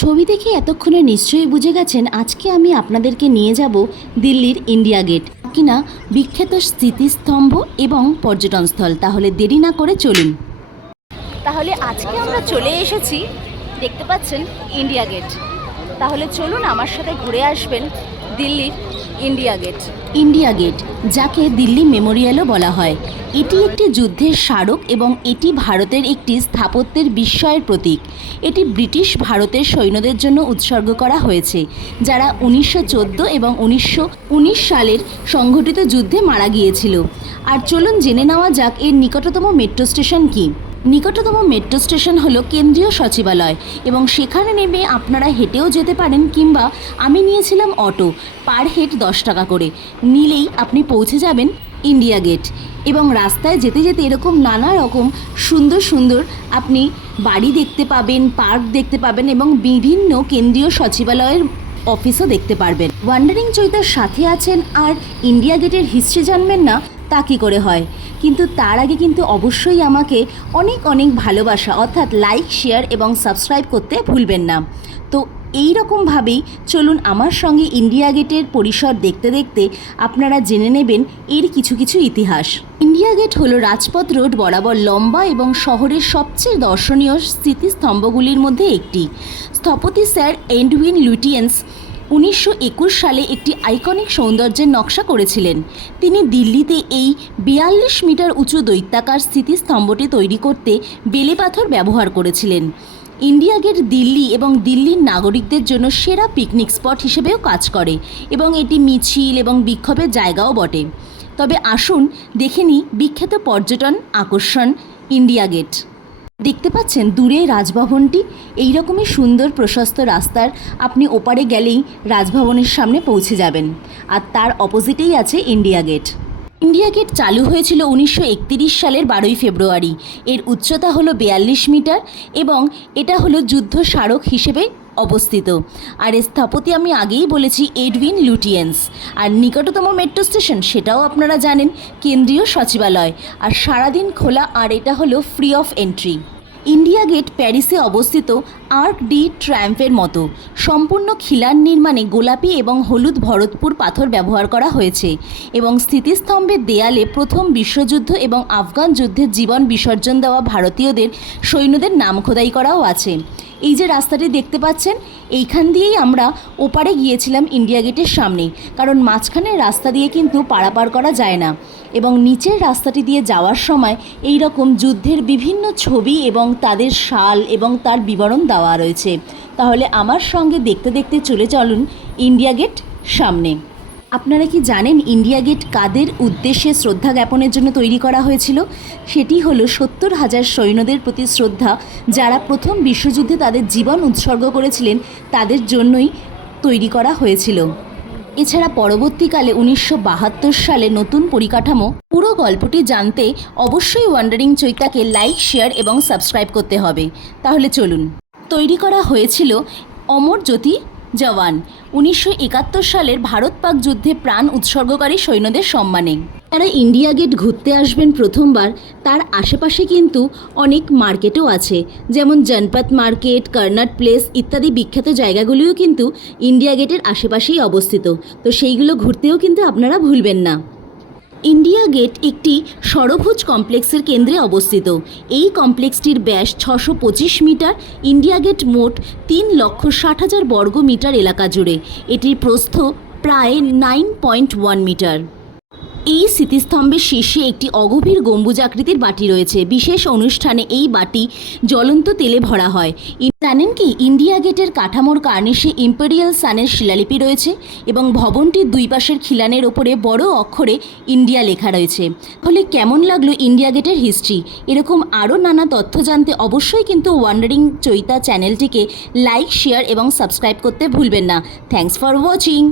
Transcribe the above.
ছবি দেখে এতক্ষণে নিশ্চয়ই বুঝে গেছেন আজকে আমি আপনাদেরকে নিয়ে যাব দিল্লির ইন্ডিয়া গেট, কিনা বিখ্যাত স্মৃতিস্তম্ভ এবং পর্যটনস্থল। তাহলে দেরি না করে চলুন। তাহলে আজকে আমরা চলে এসেছি, দেখতে পাচ্ছেন ইন্ডিয়া গেট। তাহলে চলুন আমার সাথে ঘুরে আসবেন দিল্লির ইন্ডিয়া গেট। ইন্ডিয়া গেট, যাকে দিল্লি মেমোরিয়ালও বলা হয়, এটি একটি যুদ্ধের স্মারক এবং এটি ভারতের একটি স্থাপত্যের বিস্ময়ের প্রতীক। এটি ব্রিটিশ ভারতের সৈন্যদের জন্য উৎসর্গ করা হয়েছে, যারা 1914 এবং 1919 সালের সংঘটিত যুদ্ধে মারা গিয়েছিল। আর চলুন জেনে নেওয়া যাক এর নিকটতম মেট্রো স্টেশন কী। নিকটতম মেট্রো স্টেশন হলো কেন্দ্রীয় সচিবালয়, এবং সেখানে নেমে আপনারা হেঁটেও যেতে পারেন, কিংবা আমি নিয়েছিলাম অটো, পার হেড 10 টাকা করে নিলেই আপনি পৌঁছে যাবেন ইন্ডিয়া গেট। এবং রাস্তায় যেতে যেতে এরকম নানা রকম সুন্দর সুন্দর আপনি বাড়ি দেখতে পাবেন, পার্ক দেখতে পাবেন এবং বিভিন্ন কেন্দ্রীয় সচিবালয়ের অফিসও দেখতে পারবেন। ওয়ান্ডারিং চৈতার সাথে আছেন আর ইন্ডিয়া গেটের হিস্ট্রি জানবেন না, তা কী করে হয়। কিন্তু তার আগে কিন্তু অবশ্যই আমাকে অনেক অনেক ভালোবাসা, অর্থাৎ লাইক, শেয়ার এবং সাবস্ক্রাইব করতে ভুলবেন না। তো এই রকমভাবেই চলুন আমার সঙ্গে ইন্ডিয়া গেটের পরিসর দেখতে দেখতে আপনারা জেনে নেবেন এর কিছু কিছু ইতিহাস। ইন্ডিয়া গেট হলো রাজপথ রোড বরাবর লম্বা এবং শহরের সবচেয়ে দর্শনীয় স্মৃতিস্তম্ভগুলির মধ্যে একটি। স্থপতি স্যার এডউইন লুটিয়েন্স 1921 সালে একটি আইকনিক সৌন্দর্যের নকশা করেছিলেন। তিনি দিল্লিতে এই 42 মিটার উঁচু দৈত্যাকার স্মৃতিস্তম্ভটি তৈরি করতে বেলে পাথর ব্যবহার করেছিলেন। ইন্ডিয়া গেট দিল্লি এবং দিল্লির নাগরিকদের জন্য সেরা পিকনিক স্পট হিসেবেও কাজ করে, এবং এটি মিছিল এবং বিক্ষোভের জায়গাও বটে। তবে আসুন দেখে নিই বিখ্যাত পর্যটন আকর্ষণ ইন্ডিয়া গেট। দেখতে পাচ্ছেন দূরে রাজভবনটি, এই রকমই সুন্দর প্রশস্ত রাস্তার আপনি ওপারে গেলেই রাজভবনের সামনে পৌঁছে যাবেন, আর তার অপোজিটেই আছে ইন্ডিয়া গেট। ইন্ডিয়া গেট চালু হয়েছিল 1931 সালের 12ই ফেব্রুয়ারি। এর উচ্চতা হলো 42 মিটার এবং এটা হলো যুদ্ধ স্মারক হিসেবে অবস্থিত। আর এর স্থপতি আমি আগেই বলেছি এডউইন লুটিয়েন্স। আর নিকটতম মেট্রো স্টেশন সেটাও আপনারা জানেন, কেন্দ্রীয় সচিবালয়। আর সারাদিন খোলা, আর এটা হলো free of entry. India Gate প্যারিসে অবস্থিত আর্ক ডি ট্রায়াম্ফের মতো সম্পূর্ণ খিলান নির্মাণে গোলাপি এবং হলুদ ভরতপুর পাথর ব্যবহার করা হয়েছে, এবং স্মৃতিস্তম্ভের দেয়ালে প্রথম বিশ্বযুদ্ধ এবং আফগান যুদ্ধের জীবন বিসর্জন দেওয়া ভারতীয়দের সৈন্যদের নাম খোদাই করাও আছে। এই যে রাস্তাটি দেখতে পাচ্ছেন, এইখান দিয়েই আমরা ওপারে গিয়েছিলাম ইন্ডিয়া গেটের সামনে, কারণ মাঝখানের রাস্তা দিয়ে কিন্তু পারাপার করা যায় না। এবং নিচের রাস্তাটি দিয়ে যাওয়ার সময় এই রকম যুদ্ধের বিভিন্ন ছবি এবং তাদের সাল এবং তার বিবরণ দেওয়া রয়েছে। তাহলে আমার সঙ্গে দেখতে দেখতে চলুন ইন্ডিয়া গেট সামনে। আপনারা কি জানেন ইন্ডিয়া গেট কাদের উদ্দেশ্যে শ্রদ্ধা জ্ঞাপনের জন্য তৈরি করা হয়েছিল? সেটি হলো 70,000 সৈন্যদের প্রতি শ্রদ্ধা, যারা প্রথম বিশ্বযুদ্ধে তাদের জীবন উৎসর্গ করেছিলেন, তাদের জন্যই তৈরি করা হয়েছিল। এছাড়া পরবর্তীকালে 1972 সালে নতুন পরিকাঠামো। পুরো গল্পটি জানতে অবশ্যই ওয়ান্ডারিং চৈতাকে লাইক, শেয়ার এবং সাবস্ক্রাইব করতে হবে। তাহলে চলুন। তৈরি করা হয়েছিল অমর জ্যোতি জওয়ান 1971 সালের ভারত পাক যুদ্ধে প্রাণ উৎসর্গকারী সৈন্যদের সম্মানে। যারা ইন্ডিয়া গেট ঘুরতে আসবেন প্রথমবার, তার আশেপাশে কিন্তু অনেক মার্কেটও আছে, যেমন জনপথ মার্কেট, কর্নাট প্লেস ইত্যাদি বিখ্যাত জায়গাগুলিও কিন্তু ইন্ডিয়া গেটের আশেপাশেই অবস্থিত। তো সেইগুলো ঘুরতেও কিন্তু আপনারা ভুলবেন না। ইন্ডিয়া গেট একটি ষড়ভুজ কমপ্লেক্সের কেন্দ্রে অবস্থিত। এই কমপ্লেক্সটির ব্যাস 625 মিটার। ইন্ডিয়া গেট মোট 3,60,000 বর্গ মিটার এলাকা জুড়ে। এটির প্রস্থ প্রায় 9.1 মিটার। এই স্মৃতিস্তম্ভের শীর্ষে একটি অগভীর গম্বুজাকৃতির বাটি রয়েছে। বিশেষ অনুষ্ঠানে এই বাটি জ্বলন্ত তেলে ভরা হয়। জানেন কি, ইন্ডিয়া গেটের কাঠামোর কার্নিশে ইম্পেরিয়াল সানের শিলালিপি রয়েছে, এবং ভবনটির দুই পাশের খিলানের ওপরে বড় অক্ষরে ইন্ডিয়া লেখা রয়েছে। তাহলে কেমন লাগলো ইন্ডিয়া গেটের হিস্ট্রি? এরকম আরও নানা তথ্য জানতে অবশ্যই কিন্তু ওয়ান্ডারিং চৈতা চ্যানেলটিকে লাইক, শেয়ার এবং সাবস্ক্রাইব করতে ভুলবেন না। Thanks for watching.